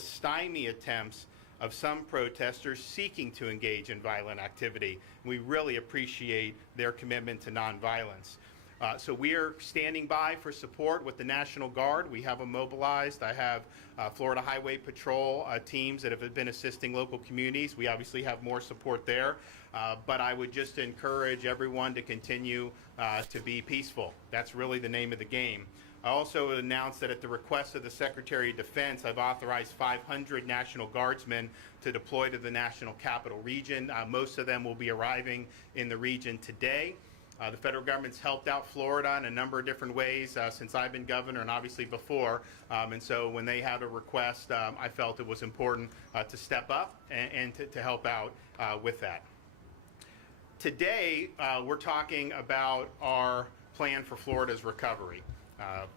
stymie attempts of some protesters seeking to engage in violent activity. We really appreciate their commitment to nonviolence. So we are standing by for support with the National Guard. We have them mobilized. I have Florida Highway Patrol teams that have been assisting local communities. We obviously have more support there, but I would just encourage everyone to continue to be peaceful. That's really the name of the game. I also announced that at the request of the Secretary of Defense, I've authorized 500 National Guardsmen to deploy to the National Capital Region. Most of them will be arriving in the region today. The federal government's helped out Florida in a number of different ways since I've been governor and obviously before. And so when they had a request, I felt it was important to step up and to help out with that. Today, we're talking about our plan for Florida's recovery.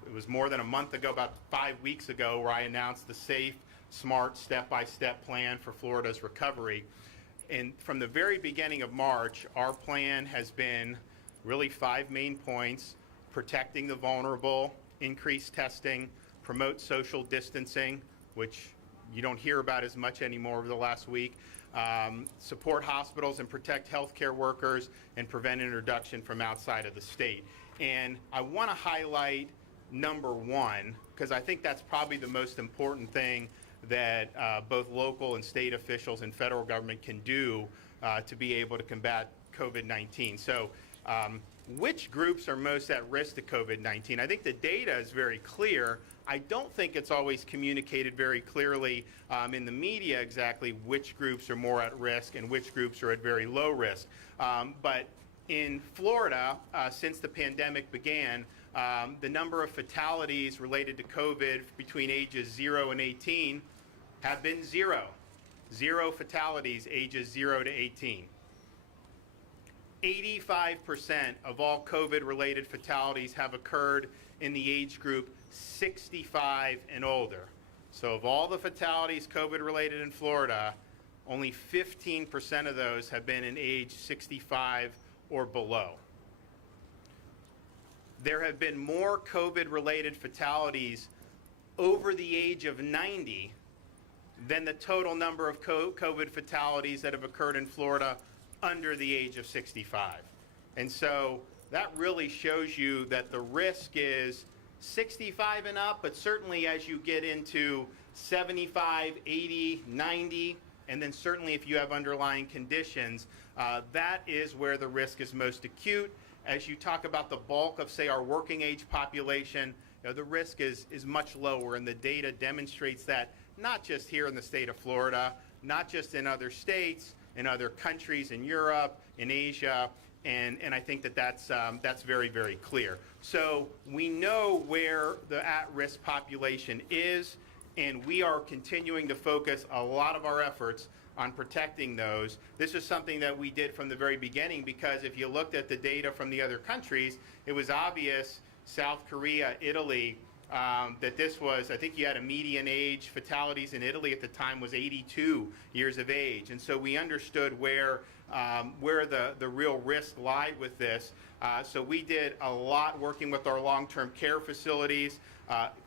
It was more than a month ago, about 5 weeks ago, where I announced the safe, smart, step-by-step plan for Florida's recovery. And from the very beginning of March, our plan has been really 5 main points: protecting the vulnerable, increase testing, promote social distancing, which you don't hear about as much anymore over the last week, support hospitals and protect healthcare workers, and prevent introduction from outside of the state. And I want to highlight number 1, because I think that's probably the most important thing that both local and state officials and federal government can do to be able to combat COVID-19. So which groups are most at risk to COVID-19? I think the data is very clear. I don't think it's always communicated very clearly in the media exactly which groups are more at risk and which groups are at very low risk. But in Florida, since the pandemic began, the number of fatalities related to COVID between ages 0 and 18 have been 0. 0 fatalities ages 0 to 18. 85% of all COVID-related fatalities have occurred in the age group 65 and older. So of all the fatalities COVID-related in Florida, only 15% of those have been in age 65 or below. There have been more COVID-related fatalities over the age of 90 than the total number of COVID fatalities that have occurred in Florida under the age of 65. And so that really shows you that the risk is 65 and up, but certainly as you get into 75, 80, 90, and then certainly if you have underlying conditions, that is where the risk is most acute. As you talk about the bulk of, say, our working age population, the risk is much lower, and the data demonstrates that, not just here in the state of Florida, not just in other states, in other countries in Europe, in Asia, and I think that that's very, very clear. So we know where the at-risk population is, and we are continuing to focus a lot of our efforts on protecting those. This is something that we did from the very beginning, because if you looked at the data from the other countries, it was obvious, South Korea, Italy, that this was, I think you had a median age, fatalities in Italy at the time was 82 years of age. And so we understood where the real risk lied with this. So we did a lot working with our long-term care facilities,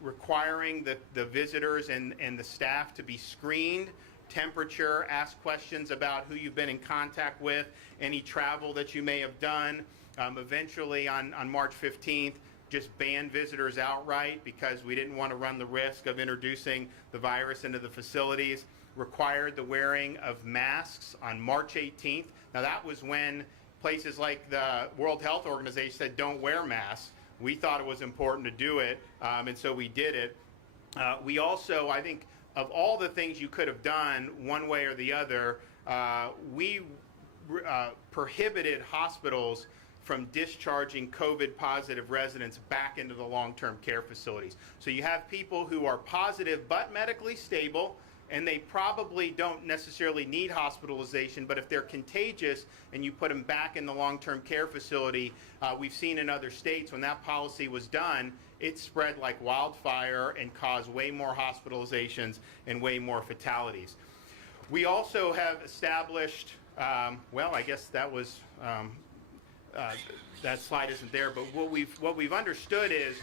requiring the visitors and the staff to be screened, temperature, ask questions about who you've been in contact with, any travel that you may have done. Eventually on March 15th, just banned visitors outright because we didn't want to run the risk of introducing the virus into the facilities. Required the wearing of masks on March 18th. Now that was when places like the World Health Organization said don't wear masks. We thought it was important to do it, and so we did it. We also, I think, of all the things you could have done one way or the other, we prohibited hospitals from discharging COVID-positive residents back into the long-term care facilities. So you have people who are positive but medically stable, and they probably don't necessarily need hospitalization, but if they're contagious and you put them back in the long-term care facility, we've seen in other states when that policy was done, it spread like wildfire and caused way more hospitalizations and way more fatalities. We also have established, well, I guess that was, that slide isn't there, but what we've understood is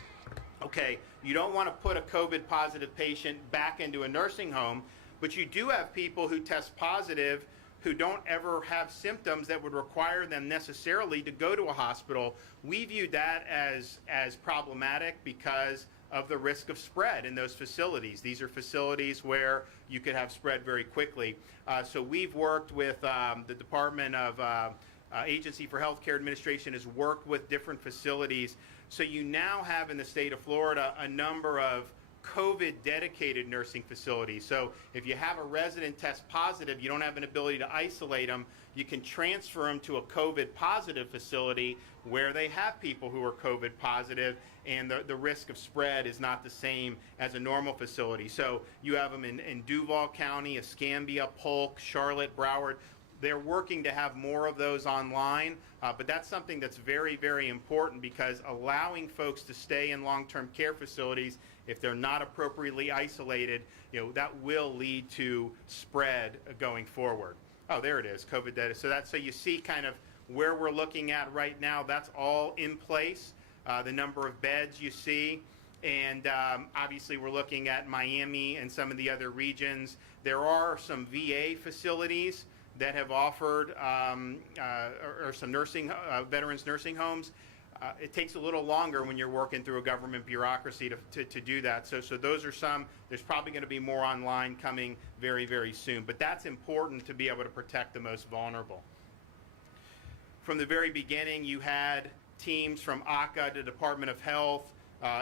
Okay, you don't want to put a COVID positive patient back into a nursing home, but you do have people who test positive who don't ever have symptoms that would require them necessarily to go to a hospital. We view that as problematic because of the risk of spread in those facilities. These are facilities where you could have spread very quickly. So we've worked with the Department of Agency for Healthcare Administration has worked with different facilities. So you now have in the state of Florida a number of COVID dedicated nursing facilities. So if you have a resident test positive, you don't have an ability to isolate them, you can transfer them to a COVID positive facility where they have people who are COVID positive, and the risk of spread is not the same as a normal facility. So you have them in Duval County, Escambia, Polk, Charlotte, Broward. They're working to have more of those online, but that's something that's very, very important, because allowing folks to stay in long-term care facilities, if they're not appropriately isolated, that will lead to spread going forward. Oh, there it is, COVID data. So you see kind of where we're looking at right now. That's all in place. The number of beds you see. And obviously we're looking at Miami and some of the other regions. There are some VA facilities that have offered, or some veterans nursing homes. It takes a little longer when you're working through a government bureaucracy to do that. So those are some. There's probably going to be more online coming very, very soon. But that's important to be able to protect the most vulnerable. From the very beginning, you had teams from ACA to Department of Health,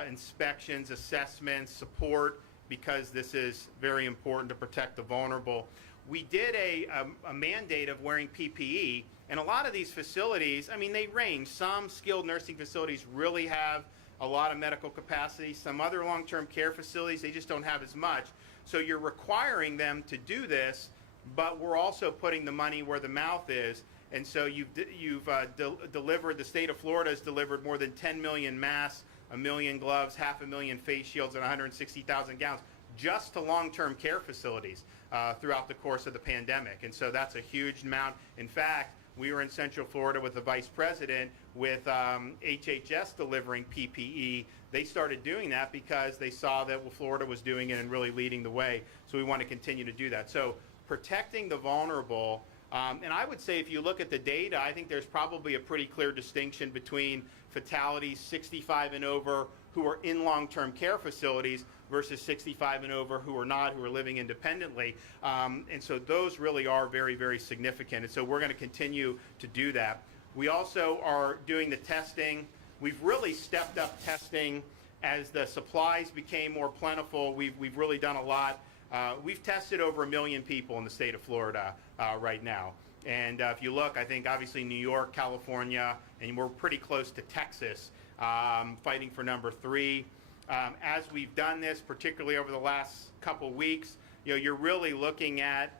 inspections, assessments, support, because this is very important to protect the vulnerable. We did a mandate of wearing PPE, and a lot of these facilities, I mean, they range. Some skilled nursing facilities really have a lot of medical capacity. Some other long-term care facilities, they just don't have as much. So you're requiring them to do this, but we're also putting the money where the mouth is. And so you've delivered, the state of Florida has delivered more than 10 million masks, 1 million gloves, 500,000 face shields, and 160,000 gowns just to long-term care facilities throughout the course of the pandemic. And so that's a huge amount. In fact, we were in Central Florida with the Vice President with HHS delivering PPE. They started doing that because they saw that Florida was doing it and really leading the way. So we want to continue to do that. So protecting the vulnerable, and I would say if you look at the data, I think there's probably a pretty clear distinction between fatalities 65 and over who are in long-term care facilities versus 65 and over who are not, who are living independently. And so those really are very, very significant. And so we're going to continue to do that. We also are doing the testing. We've really stepped up testing as the supplies became more plentiful. We've really done a lot. We've tested over 1 million people in the state of Florida right now. And if you look, I think obviously New York, California, and we're pretty close to Texas, fighting for number 3. As we've done this, particularly over the last couple weeks, you're really looking at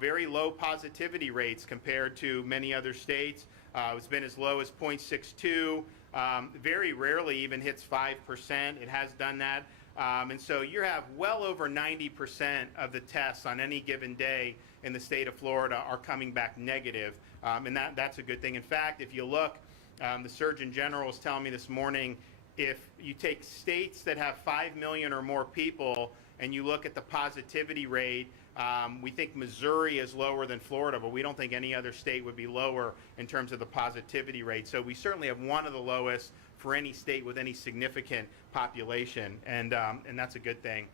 very low positivity rates compared to many other states. It's been as low as 0.62. Very rarely even hits 5%. It has done that. And so you have well over 90% of the tests on any given day in the state of Florida are coming back negative. And that's a good thing. In fact, if you look, the Surgeon General was telling me this morning, if you take states that have 5 million or more people and you look at the positivity rate, we think Missouri is lower than Florida, but we don't think any other state would be lower in terms of the positivity rate. So we certainly have one of the lowest for any state with any significant population, and that's a good thing.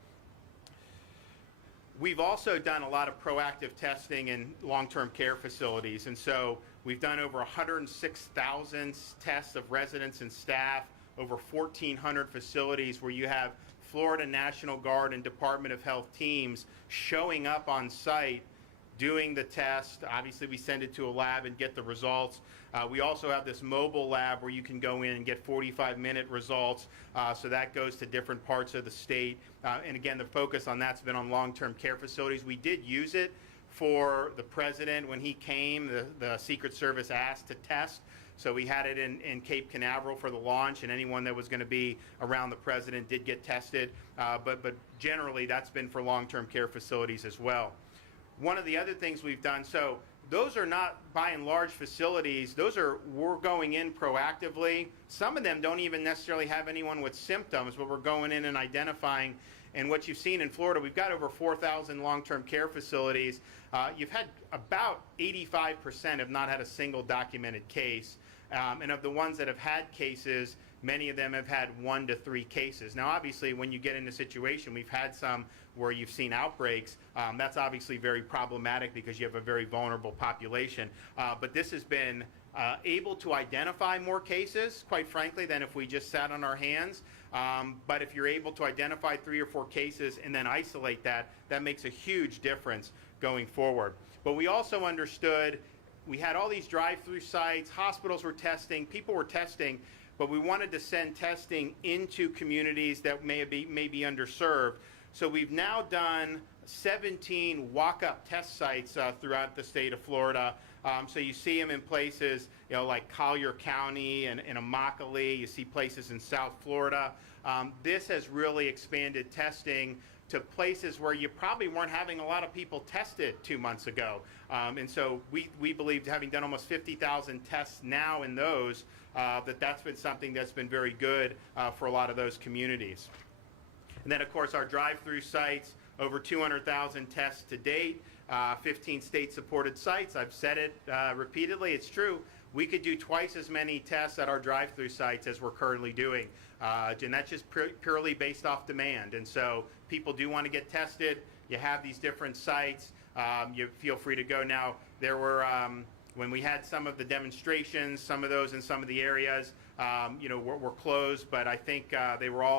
We've also done a lot of proactive testing in long-term care facilities, and so we've done over 106,000 tests of residents and staff, over 1,400 facilities where you have Florida National Guard and Department of Health teams showing up on site, doing the test. Obviously, we send it to a lab and get the results. We also have this mobile lab where you can go in and get 45-minute results. So that goes to different parts of the state. And again, the focus on that's been on long-term care facilities. We did use it for the president when he came. The Secret Service asked to test. So we had it in Cape Canaveral for the launch, and anyone that was going to be around the president did get tested. But generally, that's been for long-term care facilities as well. one of the other things we've done, so those are not by and large facilities. We're going in proactively. Some of them don't even necessarily have anyone with symptoms, but we're going in and identifying. And what you've seen in Florida, we've got over 4,000 long-term care facilities. You've had about 85% have not had a single documented case. And of the ones that have had cases, many of them have had 1 to 3 cases. Now, obviously, when you get in a situation, we've had some where you've seen outbreaks. That's obviously very problematic because you have a very vulnerable population. But this has been able to identify more cases, quite frankly, than if we just sat on our hands. But if you're able to identify 3 or 4 cases and then isolate that, that makes a huge difference going forward. But we also understood we had all these drive-through sites, hospitals were testing, people were testing, but we wanted to send testing into communities that may be underserved. So we've now done 17 walk-up test sites throughout the state of Florida. So you see them in places, like Collier County and Immokalee. You see places in South Florida. This has really expanded testing to places where you probably weren't having a lot of people tested 2 months ago. And so we believe, having done almost 50,000 tests now in those, that's been something that's been very good for a lot of those communities. And then, of course, our drive-through sites, over 200,000 tests to date, 15 state-supported sites. I've said it repeatedly. It's true. We could do twice as many tests at our drive-through sites as we're currently doing. And that's just purely based off demand. And so people do want to get tested. You have these different sites. You feel free to go. Now, there were, when we had some of the demonstrations, some of those in some of the areas, were closed, but I think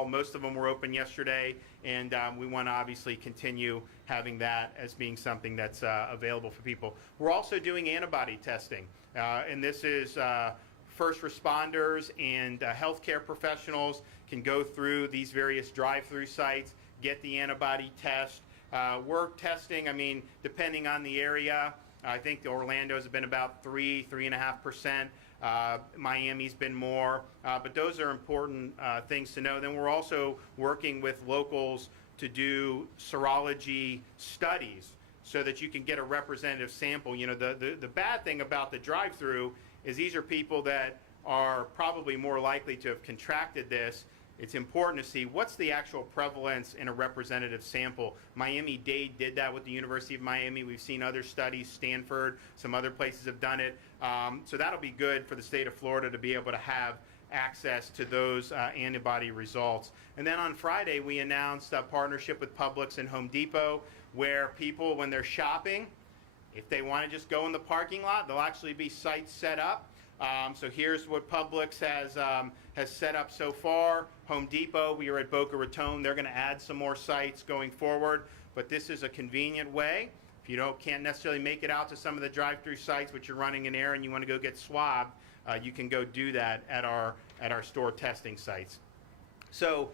most of them were open yesterday, and we want to obviously continue having that as being something that's available for people. We're also doing antibody testing, and this is first responders and healthcare professionals can go through these various drive-through sites, get the antibody test. We're testing, depending on the area, I think Orlando's been about 3.5%. Miami's been more, but those are important things to know. Then we're also working with locals to do serology studies so that you can get a representative sample. The bad thing about the drive-through is these are people that are probably more likely to have contracted this. It's important to see what's the actual prevalence in a representative sample. Miami-Dade did that with the University of Miami. We've seen other studies, Stanford, some other places have done it. So that'll be good for the state of Florida to be able to have access to those antibody results. And then on Friday, we announced a partnership with Publix and Home Depot, where people, when they're shopping, if they want to just go in the parking lot, there'll actually be sites set up. So here's what Publix has set up so far. Home Depot, we are at Boca Raton. They're going to add some more sites going forward, but this is a convenient way. If you can't necessarily make it out to some of the drive-through sites, but you're running an errand, you want to go get swabbed, you can go do that at our store testing sites. So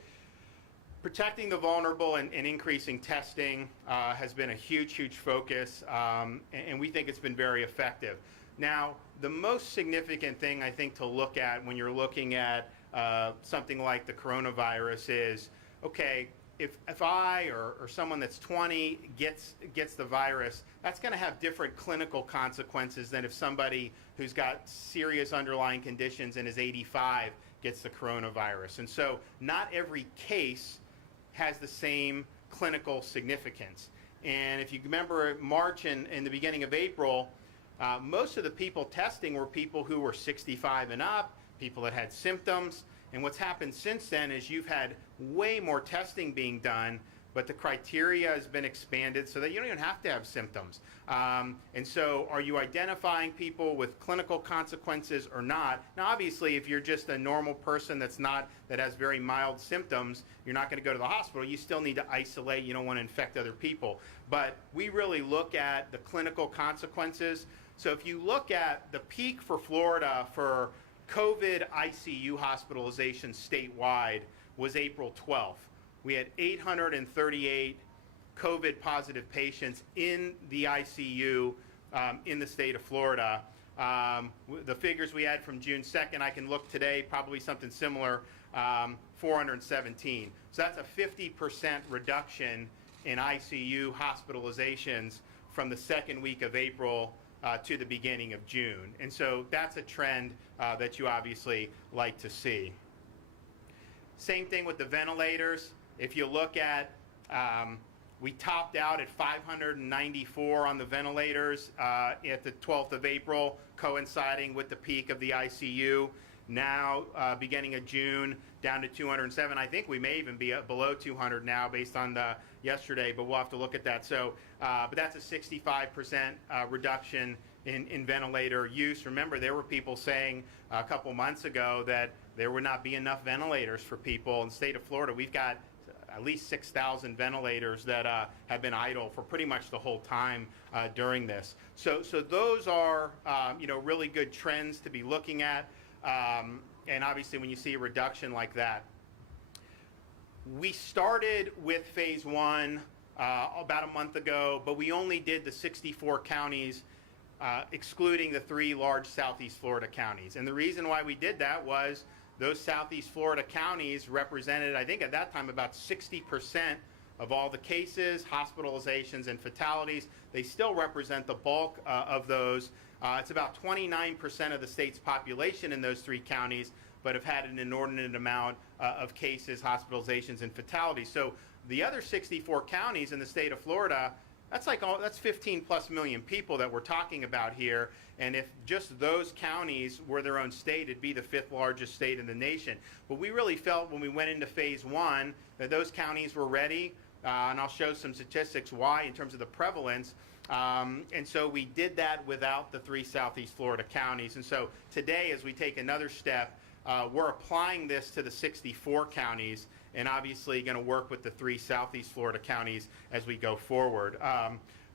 protecting the vulnerable and increasing testing has been a huge focus, and we think it's been very effective. Now, the most significant thing I think to look at when you're looking at something like the coronavirus is, okay, if I or someone that's 20 gets the virus, that's going to have different clinical consequences than if somebody who's got serious underlying conditions and is 85 gets the coronavirus. And so not every case has the same clinical significance. And if you remember March and the beginning of April, most of the people testing were people who were 65 and up, people that had symptoms. And what's happened since then is you've had way more testing being done, but the criteria has been expanded so that you don't even have to have symptoms. And so are you identifying people with clinical consequences or not? Now, obviously, if you're just a normal person that has very mild symptoms, you're not going to go to the hospital. You still need to isolate. You don't want to infect other people. But we really look at the clinical consequences. So if you look at the peak for Florida for COVID ICU hospitalization statewide was April 12th. We had 838 COVID positive patients in the ICU in the state of Florida. The figures we had from June 2nd, I can look today, probably something similar, 417. So that's a 50% reduction in ICU hospitalizations from the second week of April to the beginning of June. And so that's a trend that you obviously like to see. Same thing with the ventilators. If you look at, we topped out at 594 on the ventilators at the 12th of April, coinciding with the peak of the ICU. Now, beginning of June, down to 207. I think we may even be below 200 now based on the yesterday, but we'll have to look at that. So, but that's a 65% reduction in ventilator use. Remember, there were people saying a couple months ago that there would not be enough ventilators for people. In the state of Florida, we've got at least 6,000 ventilators that have been idle for pretty much the whole time during this. So those are really good trends to be looking at. And obviously, when you see a reduction like that, we started with phase one about a month ago, but we only did the 64 counties, excluding the 3 large Southeast Florida counties. And the reason why we did that was those Southeast Florida counties represented, I think at that time, about 60% of all the cases, hospitalizations, and fatalities. They still represent the bulk of those. It's about 29% of the state's population in those 3 counties, but have had an inordinate amount of cases, hospitalizations, and fatalities. So the other 64 counties in the state of Florida, that's 15 plus million people that we're talking about here. And if just those counties were their own state, it'd be the 5th largest state in the nation. But we really felt when we went into phase one that those counties were ready, and I'll show some statistics why in terms of the prevalence. And so we did that without the 3 Southeast Florida counties. And so today, as we take another step, we're applying this to the 64 counties, and obviously going to work with the 3 Southeast Florida counties as we go forward.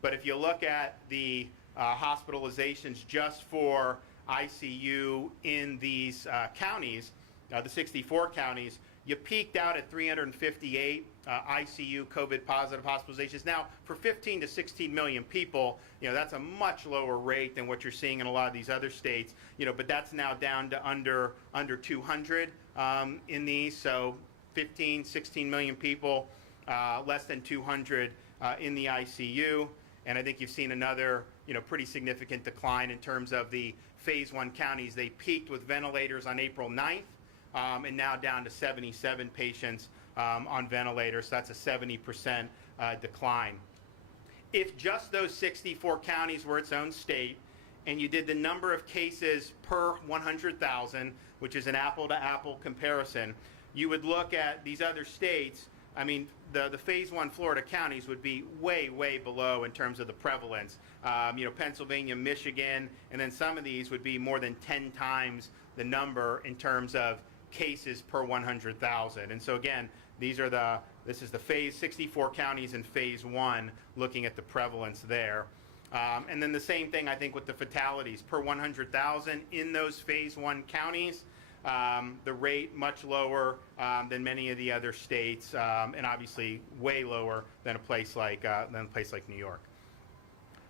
But if you look at the hospitalizations just for ICU in these counties, the 64 counties, you peaked out at 358 ICU COVID positive hospitalizations. Now, for 15 to 16 million people, that's a much lower rate than what you're seeing in a lot of these other states. But that's now down to under 200 in these. So 15, 16 million people, less than 200 in the ICU. And I think you've seen another, pretty significant decline in terms of the phase one counties. They peaked with ventilators on April 9th. And now down to 77 patients on ventilators. So that's a 70% decline. If just those 64 counties were its own state, and you did the number of cases per 100,000, which is an apple-to-apple comparison, you would look at these other states. I mean, the phase one Florida counties would be way, way below in terms of the prevalence. Pennsylvania, Michigan, and then some of these would be more than 10 times the number in terms of cases per 100,000. And so again, this is the phase 64 counties in phase one, looking at the prevalence there. And then the same thing, I think, with the fatalities per 100,000 in those phase one counties. The rate much lower than many of the other states, and obviously way lower than a place like New York.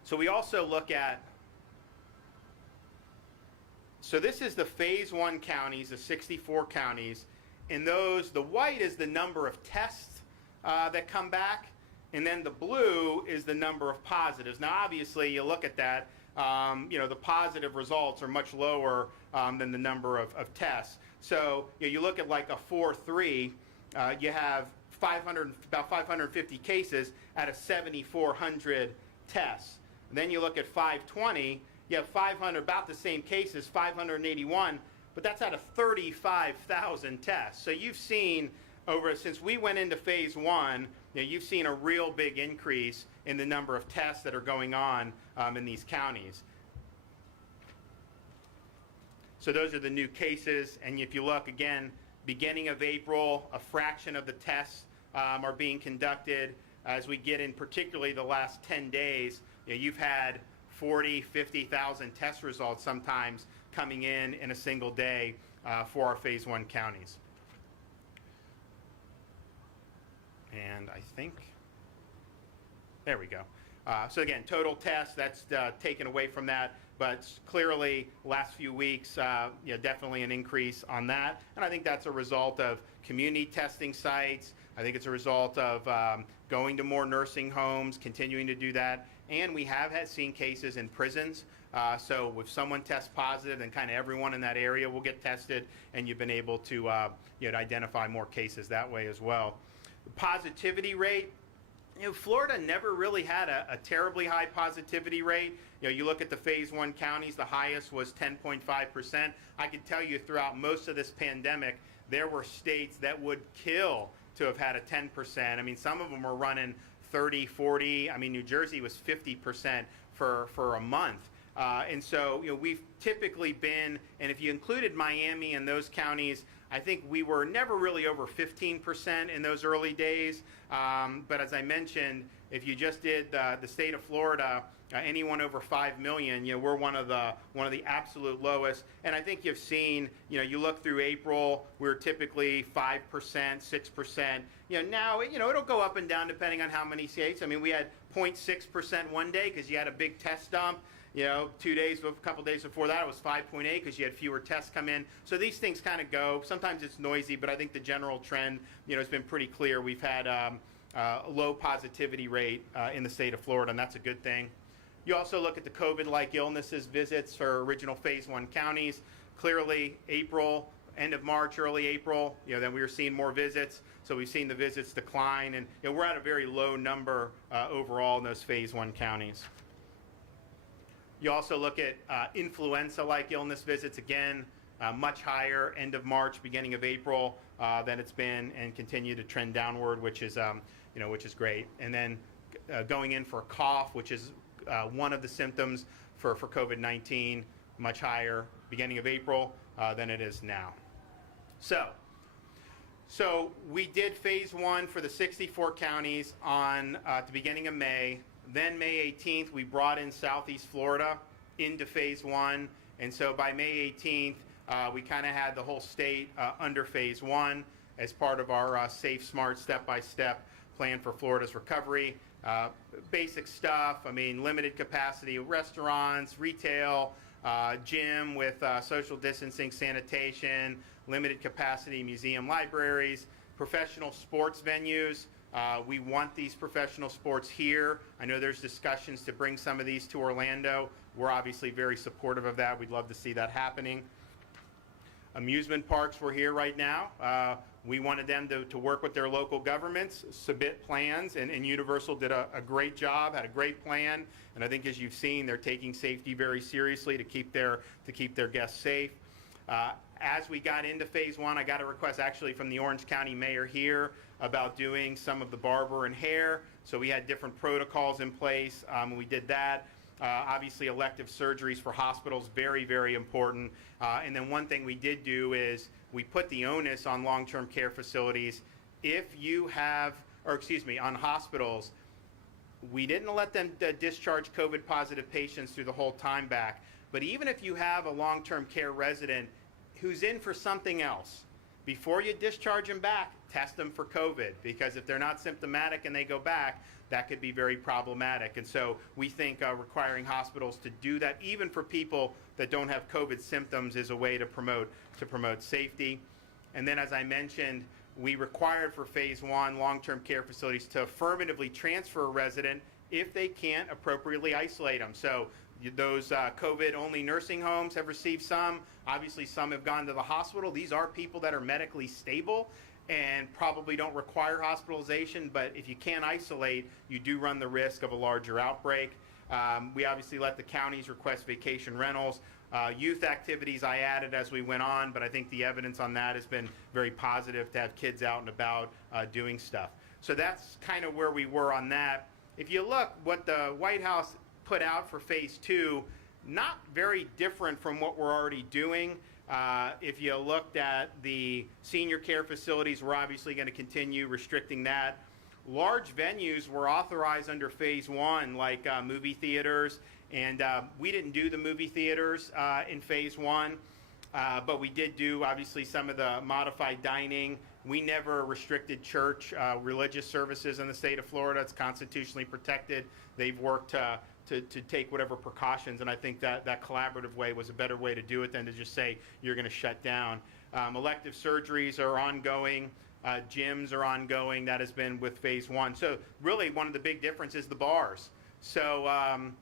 So we also look at. So this is the phase one counties, the 64 counties, and the white is the number of tests that come back, and then the blue is the number of positives. Now, obviously, you look at that, the positive results are much lower than the number of tests. So you look at like a 4-3, you have about 550 cases out of 7,400 tests. And then you look at 520. You have 500, about the same cases, 581, but that's out of 35,000 tests. So you've seen since we went into phase one, you've seen a real big increase in the number of tests that are going on in these counties. So those are the new cases, and if you look again, beginning of April, a fraction of the tests are being conducted. As we get in particularly the last 10 days, you've had 40, 50,000 test results sometimes coming in a single day for our phase one counties. And I think, there we go. So again, total tests, that's taken away from that, but clearly last few weeks, definitely an increase on that. And I think that's a result of community testing sites. I think it's a result of going to more nursing homes, continuing to do that, and we have seen cases in prisons. So if someone tests positive, then kind of everyone in that area will get tested, and you've been able to to identify more cases that way as well. The positivity rate, Florida never really had a terribly high positivity rate. You look at the phase 1 counties, the highest was 10.5%. I can tell you throughout most of this pandemic, there were states that would kill to have had a 10%. I mean, some of them were running 30, 40. I mean, New Jersey was 50% for a month. And so, we've typically been, and if you included Miami and those counties, I think we were never really over 15% in those early days. But as I mentioned, if you just did the state of Florida, anyone over 5 million, we're one of the absolute lowest. And I think you've seen, you look through April, we're typically 5%, 6%. Now, it'll go up and down depending on how many states. I mean, we had 0.6% one day because you had a big test dump. A couple days before that, it was 5.8 because you had fewer tests come in. So these things kind of go. Sometimes it's noisy, but I think the general trend, has been pretty clear. We've had a low positivity rate in the state of Florida, and that's a good thing. You also look at the COVID-like illnesses visits for original phase 1 counties. Clearly, April, end of March, early April, then we were seeing more visits. So we've seen the visits decline, and we're at a very low number overall in those phase 1 counties. You also look at influenza-like illness visits, again, much higher end of March, beginning of April than it's been, and continue to trend downward, which is great. And then going in for a cough, which is one of the symptoms for COVID-19, much higher beginning of April than it is now. So we did phase 1 for the 64 counties on at the beginning of May. Then May 18th, we brought in Southeast Florida into phase 1. And so by May 18th, we kind of had the whole state under phase 1 as part of our safe, smart, step-by-step plan for Florida's recovery. Basic stuff, I mean, limited capacity restaurants, retail, gym with social distancing, sanitation, limited capacity museum libraries, professional sports venues. We want these professional sports here. I know there's discussions to bring some of these to Orlando. We're obviously very supportive of that. We'd love to see that happening. Amusement parks were here right now. We wanted them to work with their local governments, submit plans, and Universal did a great job, had a great plan. And I think, as you've seen, they're taking safety very seriously to keep their guests safe. As we got into phase 1, I got a request actually from the Orange County mayor here about doing some of the barber and hair. So we had different protocols in place. We did that. Obviously, elective surgeries for hospitals, very, very important. And then one thing we did do is we put the onus on long-term care facilities. If you have, on hospitals, we didn't let them discharge COVID-positive patients through the whole time back. But even if you have a long-term care resident who's in for something else, before you discharge them back, test them for COVID, because if they're not symptomatic and they go back, that could be very problematic. And so we think requiring hospitals to do that, even for people that don't have COVID symptoms, is a way to promote safety. And then, as I mentioned, we required for phase 1 long-term care facilities to affirmatively transfer a resident if they can't appropriately isolate them. So those COVID-only nursing homes have received some. Obviously, some have gone to the hospital. These are people that are medically stable and probably don't require hospitalization, but if you can't isolate, you do run the risk of a larger outbreak. We obviously let the counties request vacation rentals. Youth activities I added as we went on, but I think the evidence on that has been very positive to have kids out and about doing stuff. So that's kind of where we were on that. If you look what the White House put out for phase 2, not very different from what we're already doing. If you looked at the senior care facilities, we're obviously going to continue restricting that. Large venues were authorized under phase 1, like movie theaters, and we didn't do the movie theaters in phase 1, but we did do obviously some of the modified dining. We never restricted church religious services in the state of Florida. It's constitutionally protected. They've worked to take whatever precautions, and I think that collaborative way was a better way to do it than to just say you're going to shut down. Elective surgeries are ongoing. Gyms are ongoing. That has been with phase 1. So really one of the big differences is the bars. So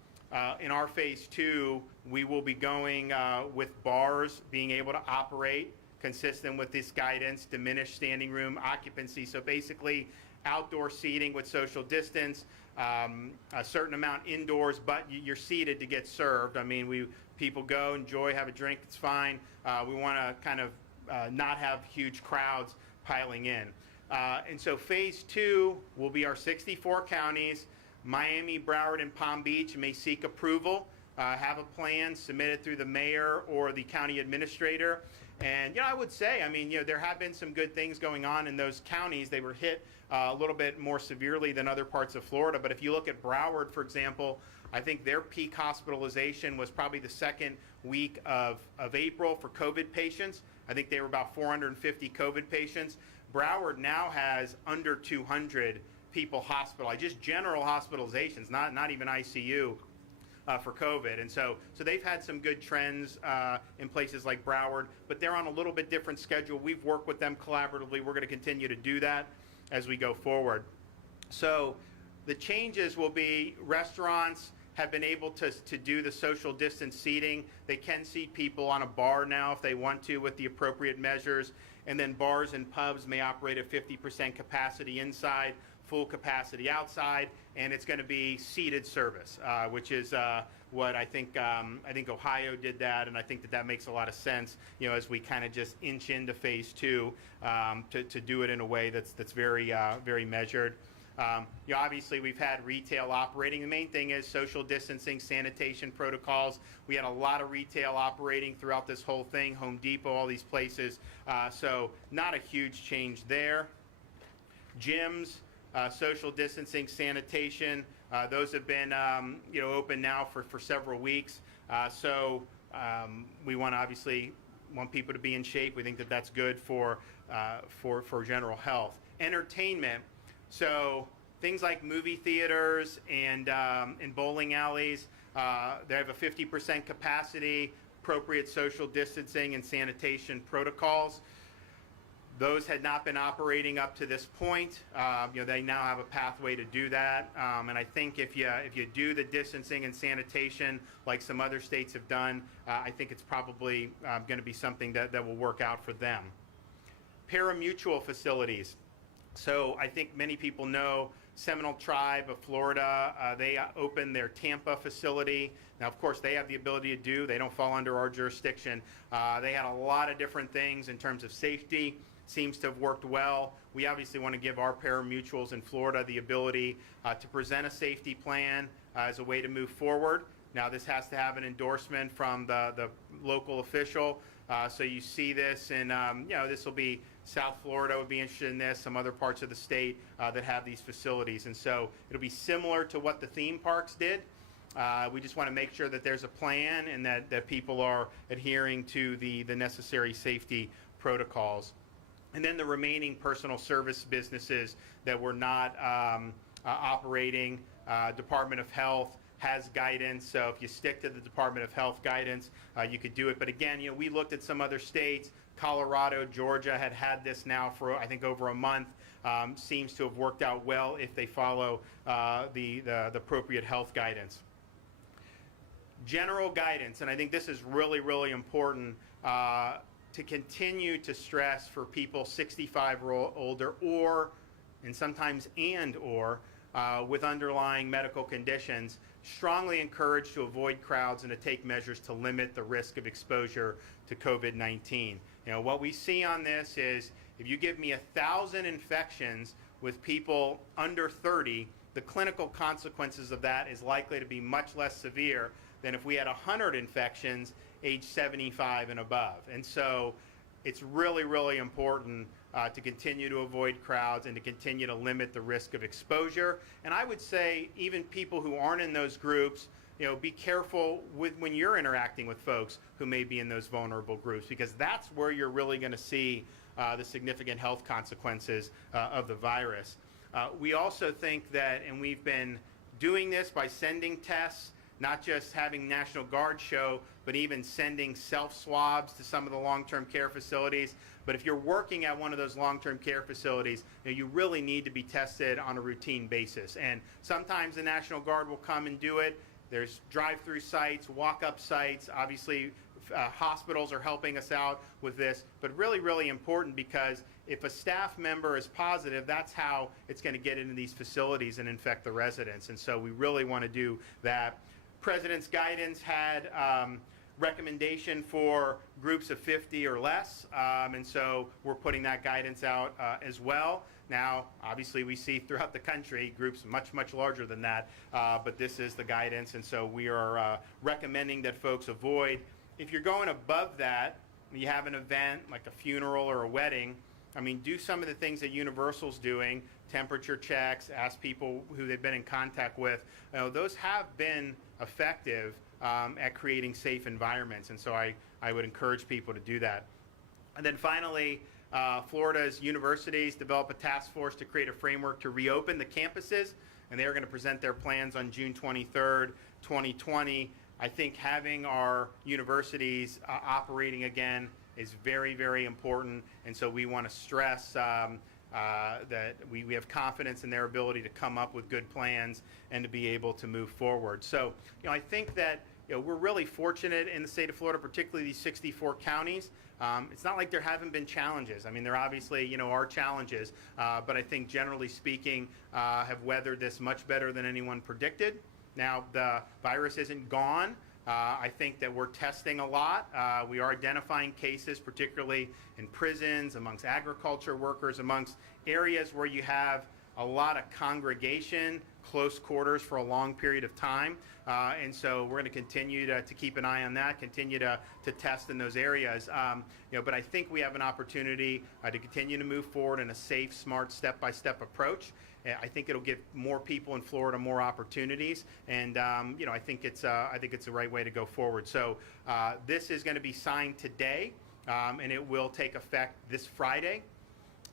in our phase 2, we will be going with bars being able to operate consistent with this guidance, diminished standing room occupancy. So basically outdoor seating with social distance, a certain amount indoors, but you're seated to get served. I mean, people go, enjoy, have a drink, it's fine. We want to kind of not have huge crowds piling in. And so phase 2 will be our 64 counties. Miami, Broward, and Palm Beach may seek approval, have a plan, submit it through the mayor or the county administrator. And, I would say, there have been some good things going on in those counties. They were hit a little bit more severely than other parts of Florida. But if you look at Broward, for example, I think their peak hospitalization was probably the second week of April for COVID patients. I think they were about 450 COVID patients. Broward now has under 200 people hospitalized, just general hospitalizations, not even ICU. For COVID, and so they've had some good trends in places like Broward, but they're on a little bit different schedule. We've worked with them collaboratively. We're going to continue to do that as we go forward. So the changes will be restaurants have been able to do the social distance seating. They can seat people on a bar now if they want to with the appropriate measures, and then bars and pubs may operate at 50% capacity inside, full capacity outside, and it's going to be seated service, which is what I think Ohio did that, and I think that makes a lot of sense, as we kind of just inch into phase 2 to do it in a way that's very very measured. Obviously we've had retail operating. The main thing is social distancing, sanitation protocols. We had a lot of retail operating throughout this whole thing, Home Depot, all these places, so not a huge change there. Gyms, social distancing, sanitation, those have been open now for several weeks. So we obviously want people to be in shape. We think that that's good for general health. Entertainment, so things like movie theaters and bowling alleys, they have a 50% capacity, appropriate social distancing and sanitation protocols. Those had not been operating up to this point. They now have a pathway to do that. And I think if you do the distancing and sanitation like some other states have done, I think it's probably going to be something that will work out for them. Parimutuel facilities. So I think many people know Seminole Tribe of Florida, they opened their Tampa facility. Now, of course, they have the ability to they don't fall under our jurisdiction. They had a lot of different things in terms of safety. Seems to have worked well. We obviously want to give our parimutuels in Florida the ability to present a safety plan as a way to move forward. Now, this has to have an endorsement from the local official. So you see this, and this will be South Florida would be interested in this, some other parts of the state that have these facilities. And so it'll be similar to what the theme parks did. We just want to make sure that there's a plan and that people are adhering to the necessary safety protocols. And then the remaining personal service businesses that were not operating, Department of Health has guidance. So if you stick to the Department of Health guidance, you could do it. But again, we looked at some other states. Colorado, Georgia had this now for I think over a month. Seems to have worked out well if they follow the appropriate health guidance. General guidance, and I think this is really, really important. To continue to stress for people 65 or older, and sometimes with underlying medical conditions, strongly encouraged to avoid crowds and to take measures to limit the risk of exposure to COVID-19. What we see on this is if you give me 1,000 infections with people under 30, the clinical consequences of that is likely to be much less severe than if we had 100 infections age 75 and above. And so it's really, really important to continue to avoid crowds and to continue to limit the risk of exposure. And I would say even people who aren't in those groups, be careful when you're interacting with folks who may be in those vulnerable groups, because that's where you're really going to see the significant health consequences of the virus. We also think that, and we've been doing this by sending tests not just having National Guard show, but even sending self-swabs to some of the long-term care facilities. But if you're working at one of those long-term care facilities, you really need to be tested on a routine basis. And sometimes the National Guard will come and do it. There's drive-through sites, walk-up sites. Obviously, hospitals are helping us out with this, but really, really important, because if a staff member is positive, that's how it's going to get into these facilities and infect the residents. And so we really want to do that. President's guidance had recommendation for groups of 50 or less, and so we're putting that guidance out as well. Now, obviously, we see throughout the country groups much, much larger than that, but this is the guidance, and so we are recommending that folks avoid. If you're going above that, you have an event like a funeral or a wedding, I mean, do some of the things that Universal's doing, temperature checks, ask people who they've been in contact with. Those have been effective at creating safe environments, and so I would encourage people to do that. And then finally, Florida's universities develop a task force to create a framework to reopen the campuses, and they are going to present their plans on June 23rd, 2020. I think having our universities operating again is very, very important, and so we want to stress that we have confidence in their ability to come up with good plans and to be able to move forward. So, I think that we're really fortunate in the state of Florida, particularly these 64 counties. It's not like there haven't been challenges. I mean, there obviously, are challenges, but I think generally speaking, have weathered this much better than anyone predicted. Now, the virus isn't gone. I think that we're testing a lot. We are identifying cases, particularly in prisons, amongst agriculture workers, amongst areas where you have a lot of congregation, close quarters for a long period of time. And so we're going to continue to keep an eye on that, continue to test in those areas. But I think we have an opportunity to continue to move forward in a safe, smart, step-by-step approach. I think it'll give more people in Florida more opportunities, and I think it's the right way to go forward. So this is going to be signed today, and it will take effect this Friday.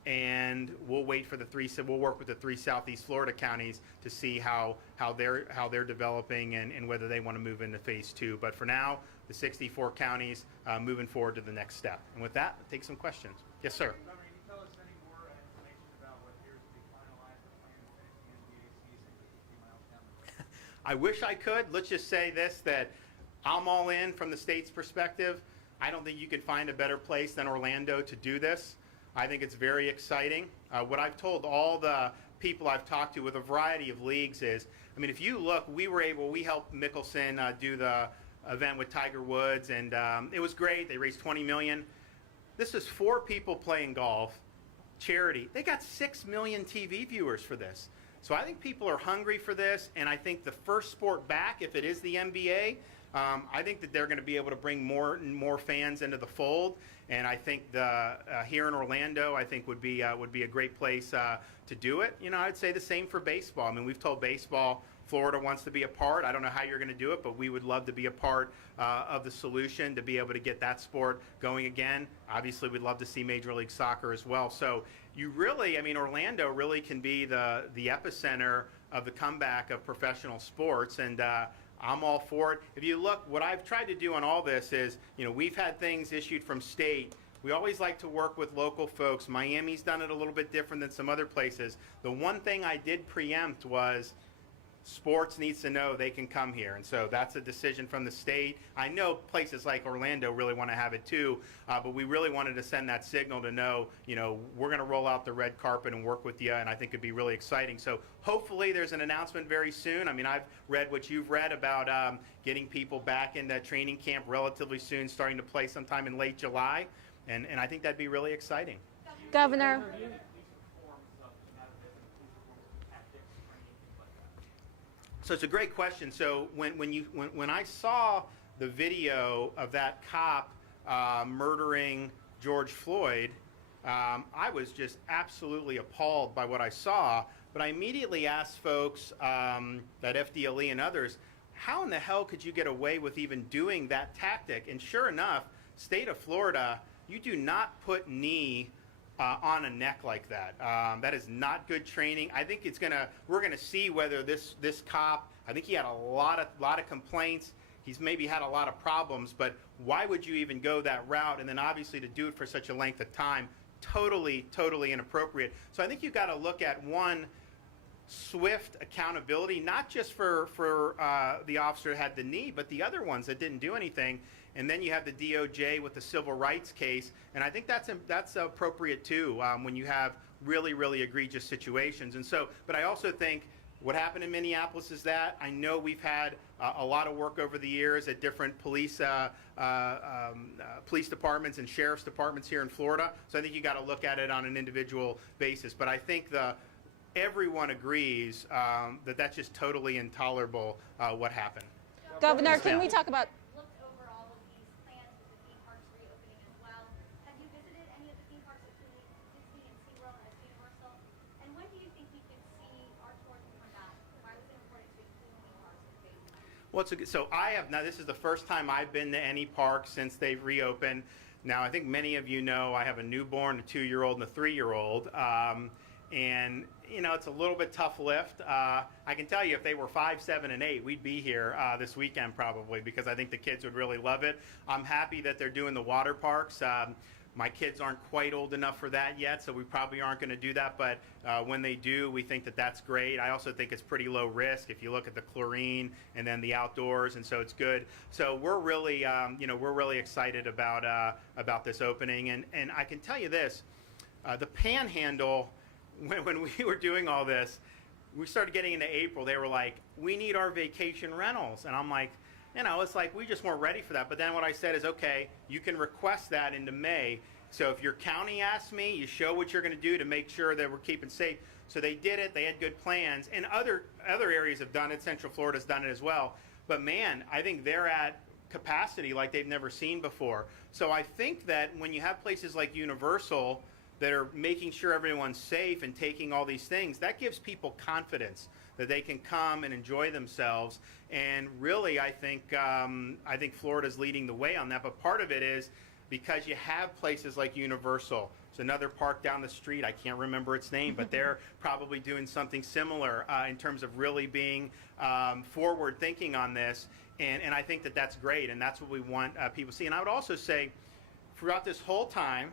And we'll wait for we'll work with the 3 Southeast Florida counties to see how they're developing and whether they want to move into phase 2. But for now, the 64 counties moving forward to the next step. And with that, I'll take some questions. Yes, sir. I wish I could. Let's just say this, that I'm all in from the state's perspective. I don't think you could find a better place than Orlando to do this. I think it's very exciting. What I've told all the people I've talked to with a variety of leagues is, I mean, if you look, we helped Mickelson do the event with Tiger Woods, and it was great. They raised $20 million. This is 4 people playing golf, charity. They got 6 million TV viewers for this. So I think people are hungry for this, and I think the first sport back, if it is the NBA, I think that they're going to be able to bring more and more fans into the fold. And I think here in Orlando, I think would be a great place to do it. I'd say the same for baseball. I mean, we've told baseball Florida wants to be a part. I don't know how you're going to do it, but we would love to be a part of the solution to be able to get that sport going again. Obviously, we'd love to see Major League Soccer as well. So Orlando really can be the epicenter of the comeback of professional sports, and I'm all for it. If you look, what I've tried to do on all this is, we've had things issued from state. We always like to work with local folks. Miami's done it a little bit different than some other places. The one thing I did preempt was sports needs to know they can come here, and so that's a decision from the state. I know places like Orlando really want to have it too, but we really wanted to send that signal to know, we're going to roll out the red carpet and work with you, and I think it'd be really exciting. So hopefully there's an announcement very soon. I mean, I've read what you've read about getting people back into training camp relatively soon, starting to play sometime in late July, and I think that'd be really exciting. Governor. So it's a great question. So when I saw the video of that cop murdering George Floyd, I was just absolutely appalled by what I saw. But I immediately asked folks at FDLE and others, how in the hell could you get away with even doing that tactic? And sure enough, state of Florida, you do not put knee on a neck like that. That is not good training. I think we're gonna see whether this cop, I think he had a lot of complaints. He's maybe had a lot of problems, but why would you even go that route? And then obviously to do it for such a length of time, totally inappropriate. So I think you've got to look at one, swift accountability, not just for the officer that had the knee, but the other ones that didn't do anything. And then you have the DOJ with the civil rights case, and I think that's appropriate too when you have really egregious situations. And so, but I also think what happened in Minneapolis is that I know we've had a lot of work over the years at different police departments and sheriff's departments here in Florida. So I think you got to look at it on an individual basis. But I think everyone agrees that that's just totally intolerable what happened. Governor, can we talk about? Looked over all of these plans with the theme parks reopening as well. Have you visited any of the theme parks, including Disney and SeaWorld and Universal? And when do you think we could see our tourism come back? Why was it important to include theme parks in phase one? Well, so I have now. This is the first time I've been to any park since they've reopened. Now, I think many of you know I have a newborn, a 2-year-old, and a 3-year-old. And you know, it's a little bit tough lift. I can tell you if they were 5, 7, and 8, we'd be here this weekend probably, because I think the kids would really love it. I'm happy that they're doing the water parks. My kids aren't quite old enough for that yet, so we probably aren't going to do that. But when they do, we think that that's great. I also think it's pretty low risk if you look at the chlorine and then the outdoors, and so it's good. So we're really, we're really excited about this opening. And I can tell you this, the Panhandle. When we were doing all this, we started getting into April. They were like, we need our vacation rentals. And I'm like, it's like we just weren't ready for that. But then what I said is, okay, you can request that into May. So if your county asks me, you show what you're going to do to make sure that we're keeping safe. So they did it. They had good plans. And other areas have done it. Central Florida's done it as well. But man, I think they're at capacity like they've never seen before. So I think that when you have places like Universal that are making sure everyone's safe and taking all these things, that gives people confidence that they can come and enjoy themselves. And really, I think Florida's leading the way on that. But part of it is because you have places like Universal. It's another park down the street. I can't remember its name, but they're probably doing something similar in terms of really being forward thinking on this. And I think that that's great, and that's what we want people to see. And I would also say, throughout this whole time,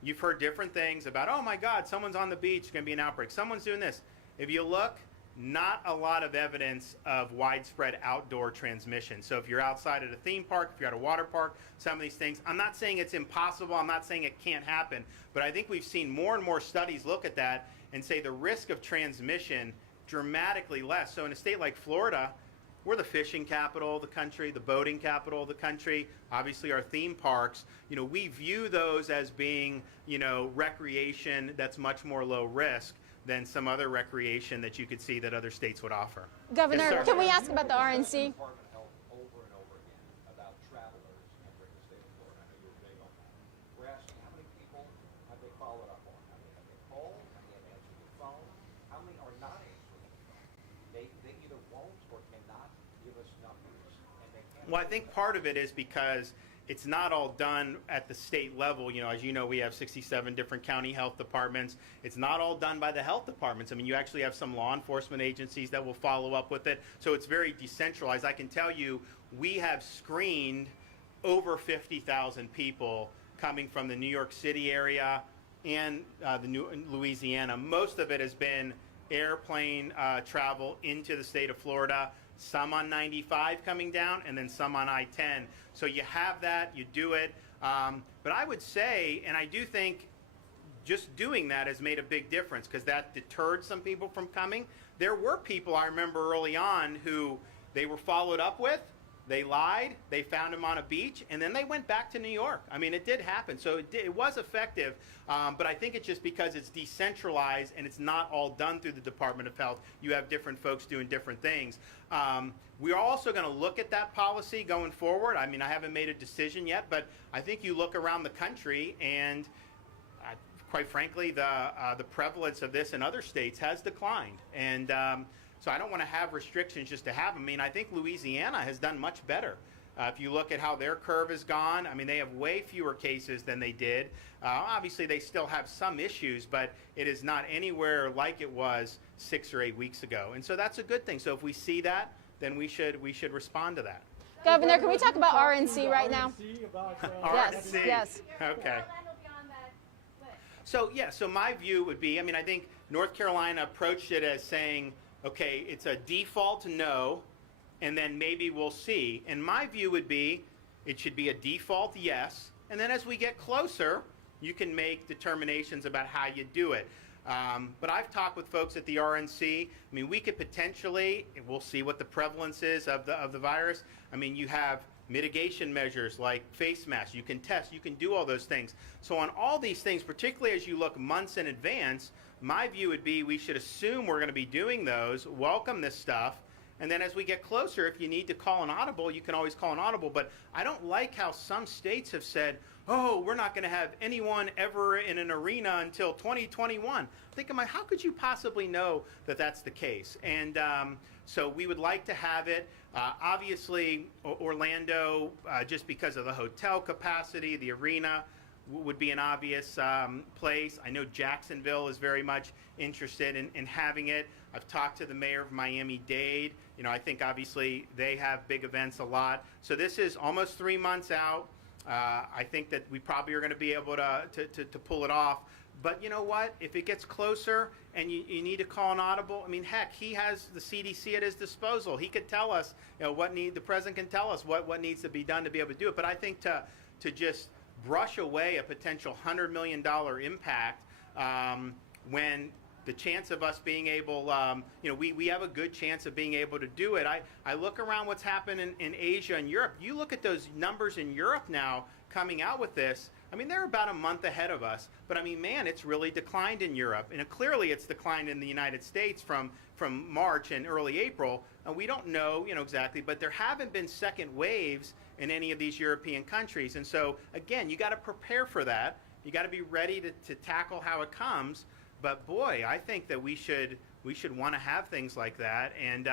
you've heard different things about, oh my God, someone's on the beach, it's going to be an outbreak. Someone's doing this. If you look, not a lot of evidence of widespread outdoor transmission. So if you're outside at a theme park, if you're at a water park, some of these things, I'm not saying it's impossible, I'm not saying it can't happen, but I think we've seen more and more studies look at that and say the risk of transmission dramatically less. So in a state like Florida, we're the fishing capital of the country, the boating capital of the country, obviously our theme parks. We view those as being, recreation that's much more low risk than some other recreation that you could see that other states would offer. Governor, Yes, can we ask about the RNC? Department of Health over and over again about travelers entering the state of Florida. I know you're big on that. We're asking how many people have they followed up on? How many have they called? How many have answered the phone? How many are not answering the phone? They either won't or cannot give us numbers. And they can't. Well, I think part of it is because it's not all done at the state level. As you know, we have 67 different county health departments. It's not all done by the health departments. I mean, you actually have some law enforcement agencies that will follow up with it. So it's very decentralized. I can tell you, we have screened over 50,000 people coming from the New York City area and Louisiana. Most of it has been airplane travel into the state of Florida. Some on 95 coming down, and then some on I-10. So you have that, you do it. But I would say, and I do think just doing that has made a big difference because that deterred some people from coming. There were people I remember early on who they were followed up with. They lied, they found him on a beach, and then they went back to New York. I mean, it did happen. So it was effective, but I think it's just because it's decentralized and it's not all done through the Department of Health. You have different folks doing different things. We are also going to look at that policy going forward. I mean, I haven't made a decision yet, but I think you look around the country and quite frankly, the prevalence of this in other states has declined. And so I don't want to have restrictions just to have them. I mean, I think Louisiana has done much better. If you look at how their curve has gone, I mean, they have way fewer cases than they did. Obviously, they still have some issues, but it is not anywhere like it was 6 or 8 weeks ago. And so that's a good thing. So if we see that, then we should respond to that. Governor, can we talk about RNC right now? RNC. Yes. Okay. So my view would be, I mean, I think North Carolina approached it as saying, okay, it's a default no, and then maybe we'll see. And my view would be, it should be a default yes, and then as we get closer, you can make determinations about how you do it. But I've talked with folks at the RNC. I mean, we could potentially, we'll see what the prevalence is of the virus. I mean, you have mitigation measures like face masks. You can test. You can do all those things. So on all these things, particularly as you look months in advance, my view would be we should assume we're going to be doing those, welcome this stuff, and then as we get closer, if you need to call an audible, you can always call an audible. But I don't like how some states have said, oh, we're not going to have anyone ever in an arena until 2021. Think of how could you possibly know that that's the case? And so we would like to have it. Obviously, Orlando, just because of the hotel capacity, the arena would be an obvious place. I know Jacksonville is very much interested in having it. I've talked to the mayor of Miami-Dade. You know, I think obviously they have big events a lot. So this is almost 3 months out. I think that we probably are going to be able to pull it off. But you know what? If it gets closer and you need to call an audible, I mean, heck, he has the CDC at his disposal. He could tell us, you know, the president can tell us what needs to be done to be able to do it. But I think to just brush away a potential $100 million impact when the chance of us being able, you know, we have a good chance of being able to do it. I look around what's happened in Asia and Europe. You look at those numbers in Europe now coming out with this. I mean, they're about a month ahead of us. But I mean, man, it's really declined in Europe. And clearly it's declined in the United States from March and early April. We don't know, you know, exactly, but there haven't been second waves in any of these European countries. And so, again, you got to prepare for that. You got to be ready to tackle how it comes. But boy, I think that we should want to have things like that, and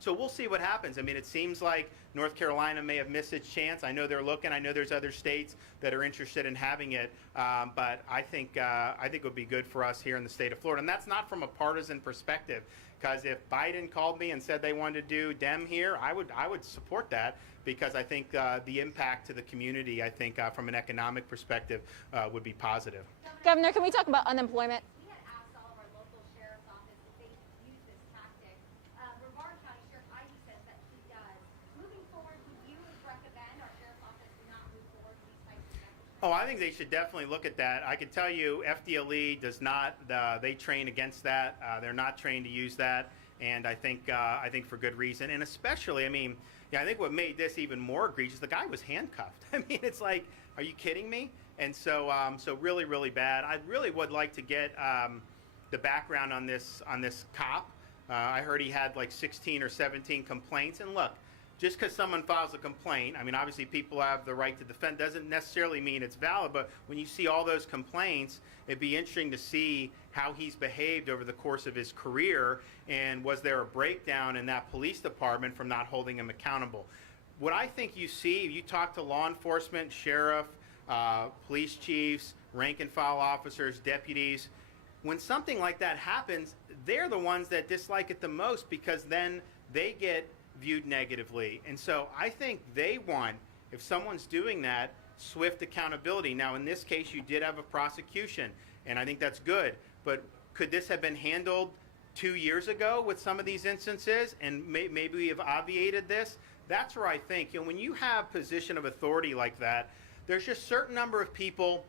so we'll see what happens. I mean, it seems like North Carolina may have missed its chance. I know they're looking. I know there's other states that are interested in having it, but I think it would be good for us here in the state of Florida, and that's not from a partisan perspective. Because if Biden called me and said they wanted to do Dem here, I would support that, because I think the impact to the community, I think from an economic perspective, would be positive. Governor, can we talk about unemployment? Oh, I think they should definitely look at that. I can tell you FDLE does not, they train against that. They're not trained to use that, and I think for good reason. And especially, I mean, yeah, I think what made this even more egregious, the guy was handcuffed. I mean, it's like, are you kidding me? And so, so really, really bad. I really would like to get the background on this cop. I heard he had like 16 or 17 complaints, and look, just because someone files a complaint, I mean, obviously people have the right to defend, doesn't necessarily mean it's valid, but when you see all those complaints, it'd be interesting to see how he's behaved over the course of his career, and was there a breakdown in that police department from not holding him accountable. What I think you see, you talk to law enforcement, sheriff, police chiefs, rank and file officers, deputies, when something like that happens, they're the ones that dislike it the most, because then they get viewed negatively. And so I think they want, if someone's doing that, swift accountability. Now, in this case, you did have a prosecution, and I think that's good. But could this have been handled 2 years ago with some of these instances, and maybe we have obviated this? That's where I think, you know, when you have position of authority like that, there's just a certain number of people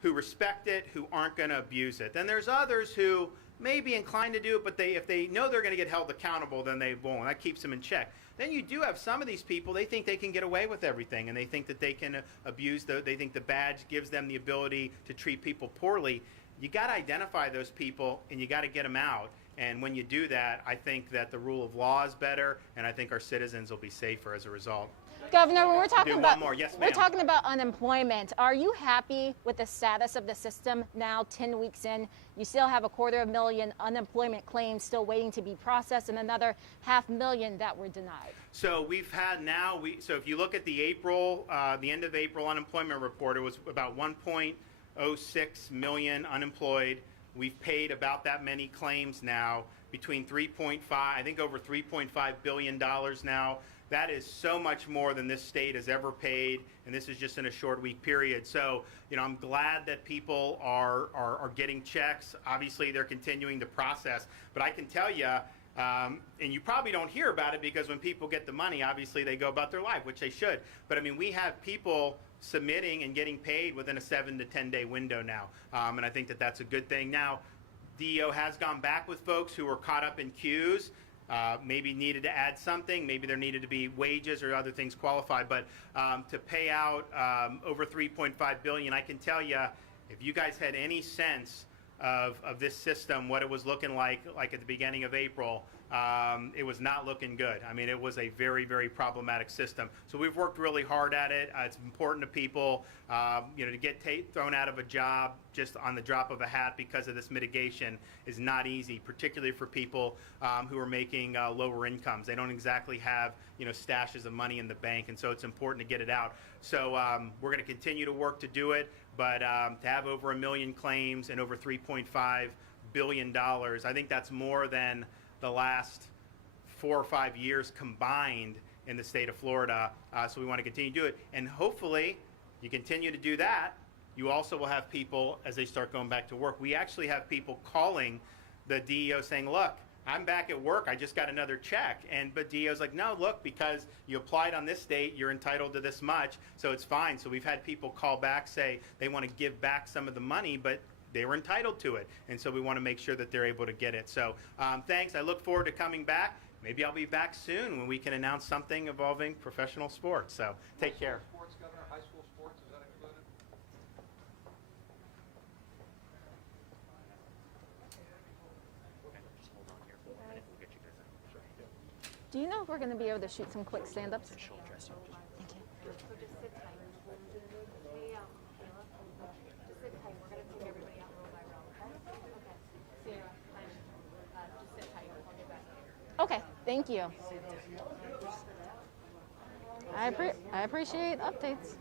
who respect it, who aren't going to abuse it. Then there's others who may be inclined to do it, but if they know they're going to get held accountable, then they won't. That keeps them in check. Then you do have some of these people, they think they can get away with everything, and they think that they can abuse, they think the badge gives them the ability to treat people poorly. You got to identify those people, and you got to get them out. And when you do that, I think that the rule of law is better, and I think our citizens will be safer as a result. Governor, when we're talking Do about one more. Yes, we're ma'am. talking about unemployment. Are you happy with the status of the system now, 10 weeks in? You still have 250,000 unemployment claims still waiting to be processed, and another 500,000 that were denied. So we've had now, so if you look at the April, the end of April unemployment report, it was about 1.06 million unemployed. We've paid about that many claims now, between 3.5, I think over $3.5 billion now. That is so much more than this state has ever paid, and this is just in a short week period. So, I'm glad that people are getting checks. Obviously, they're continuing to process, but I can tell you, and you probably don't hear about it because when people get the money, obviously they go about their life, which they should. But I mean, we have people submitting and getting paid within a 7 to 10 day window now, and I think that that's a good thing. Now, DEO has gone back with folks who were caught up in queues. Maybe needed to add something, maybe there needed to be wages or other things qualified, but to pay out over $3.5 billion, I can tell you, if you guys had any sense of this system, what it was looking like at the beginning of April, it was not looking good. I mean, it was a very, very problematic system. So we've worked really hard at it. It's important to people, to get thrown out of a job just on the drop of a hat because of this mitigation is not easy, particularly for people who are making lower incomes. They don't exactly have, stashes of money in the bank, and so it's important to get it out. So we're going to continue to work to do it, but to have over 1 million claims and over $3.5 billion, I think that's more than the last 4 or 5 years combined in the state of Florida. So we want to continue to do it. And hopefully you continue to do that. You also will have people, as they start going back to work, we actually have people calling the DEO saying, look, I'm back at work, I just got another check. But DEO's like, no, look, because you applied on this date, you're entitled to this much, so it's fine. So we've had people call back, say they want to give back some of the money, but they were entitled to it. And so we want to make sure that they're able to get it. So thanks. I look forward to coming back. Maybe I'll be back soon when we can announce something involving professional sports. So take care. Sports, Governor, high school sports, is that included? Do you know if we're going to be able to shoot some quick stand-ups? Thank you. So just sit tight. Hey, Caleb, just sit tight. We're going to take everybody out row by row, okay? Okay. Sarah, just sit tight. I'll get back to you. Okay, thank you. I appreciate updates.